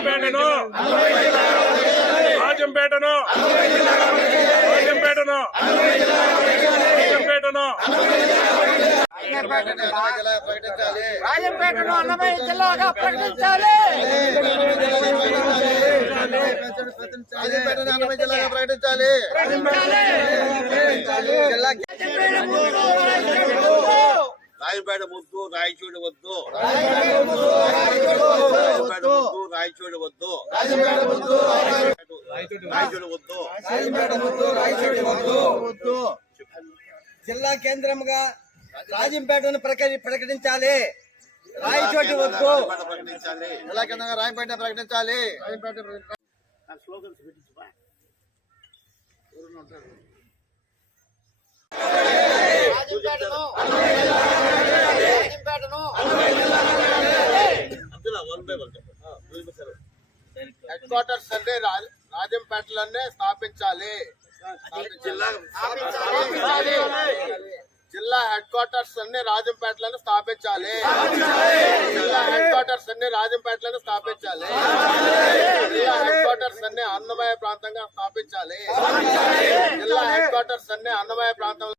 రాజంపేటను. రాజంపేటను. రాజంపేటను. రాజంపేటను. రాజంపేటను అన్నమయ్య జిల్లాగా ప్రకటించాలి. రాజంపేటను అన్నమయ్య జిల్లాగా ప్రకటించాలి. జిల్లా రాయపేట ముద్దు రాయచూడి వద్దు రాయచూడి వద్దు రాయచూడి వద్దు జిల్లా కేంద్రముగా రాజంపేటను ప్రక- ప్రకటించాలి. రాయచోటి వద్దు జిల్లా కేంద్రంగా రాయపేట ప్రకటించాలి రాజంపేటను. రాజంపేటను. హెడ్ క్వార్టర్స్ అంటే రా- రాజంపేటలోనే స్థాపించాలి. జిల్లా స్థాపించాలి. జిల్లా హెడ్ క్వార్టర్స్ అన్ని రాజంపేటలోనే స్థాపించాలి. జిల్లా హెడ్ క్వార్టర్స్ అన్ని రాజంపేటలోనే స్థాపించాలి. జిల్లా హెడ్ క్వార్టర్స్ అన్ని అన్నమయ్య ప్రాంతంగా స్థాపించాలి. జిల్లా హెడ్ క్వార్టర్స్ అన్ని అన్నమయ్య ప్రాంతంలో